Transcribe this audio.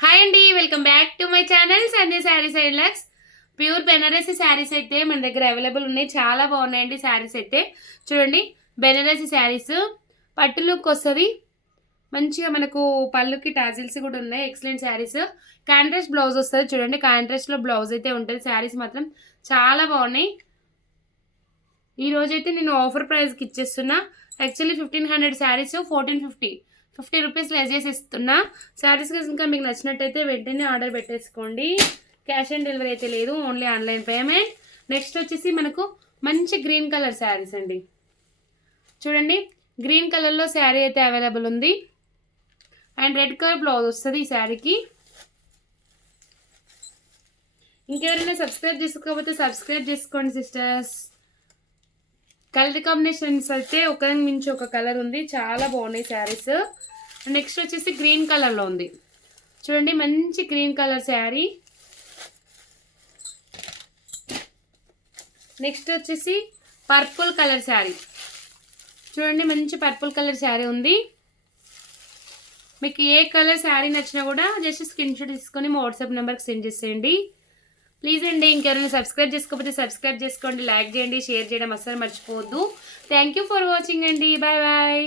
Hi అండి, welcome back to my channel Sandhya Sarees and Lux. Pure Banarasi sarees అయితే మన దగ్గర అవైలబుల్ ఉన్నాయి. చాలా బాగున్నాయండి శారీస్ అయితే. చూడండి, బెనారసీ శారీస్ పట్టు లుక్ వస్తుంది. మంచిగా మనకు పళ్ళుకి టాజిల్స్ కూడా ఉన్నాయి. ఎక్సలెంట్ శారీస్. కాంట్రాస్ట్ బ్లౌజ్ వస్తుంది. చూడండి, కాంట్రాస్ట్లో బ్లౌజ్ అయితే ఉంటుంది. శారీస్ మాత్రం చాలా బాగున్నాయి. ఈ రోజైతే నేను ఆఫర్ ప్రైస్కి ఇచ్చేస్తున్నా. యాక్చువల్లీ 1500 శారీస్ 1450 రూపీస్ లెస్ చేసి ఇస్తున్నా. శారీస్ ఇంకా మీకు నచ్చినట్టయితే వెంటనే ఆర్డర్ పెట్టేసుకోండి. క్యాష్ ఆన్ డెలివరీ అయితే లేదు, ఓన్లీ ఆన్లైన్ పేమెంట్. నెక్స్ట్ వచ్చేసి మనకు మంచి గ్రీన్ కలర్ శారీస్ అండి. చూడండి, గ్రీన్ కలర్లో శారీ అయితే అవైలబుల్ ఉంది. అండ్ రెడ్ కలర్ బ్లౌజ్ వస్తుంది ఈ శారీకి. ఇంకెవరైనా సబ్స్క్రైబ్ చేసుకోకపోతే సబ్స్క్రైబ్ చేసుకోండి సిస్టర్స్. కలర్ కాంబినేషన్స్ అయితే ఒకదాని మించి ఒక కలర్ ఉంది. చాలా బాగున్నాయి శారీస్. నెక్స్ట్ వచ్చేసి గ్రీన్ కలర్లో ఉంది. చూడండి, మంచి గ్రీన్ కలర్ శారీ. నెక్స్ట్ వచ్చేసి పర్పుల్ కలర్ శారీ. చూడండి, మంచి పర్పుల్ కలర్ శారీ ఉంది. మీకు ఏ కలర్ శారీ నచ్చినా కూడా జస్ట్ స్క్రీన్ షాట్ తీసుకొని మా వాట్సాప్ నెంబర్కి సెండ్ చేసేయండి. ప్లీజ్ అండి, ఇంకెవరైనా సబ్స్క్రైబ్ చేసుకోకపోతే సబ్స్క్రైబ్ చేసుకోండి, లైక్ చేయండి, షేర్ చేయడం అస్సలు మర్చిపోవద్దు. థ్యాంక్ యూ ఫర్ వాచింగ్ అండి. Bye bye.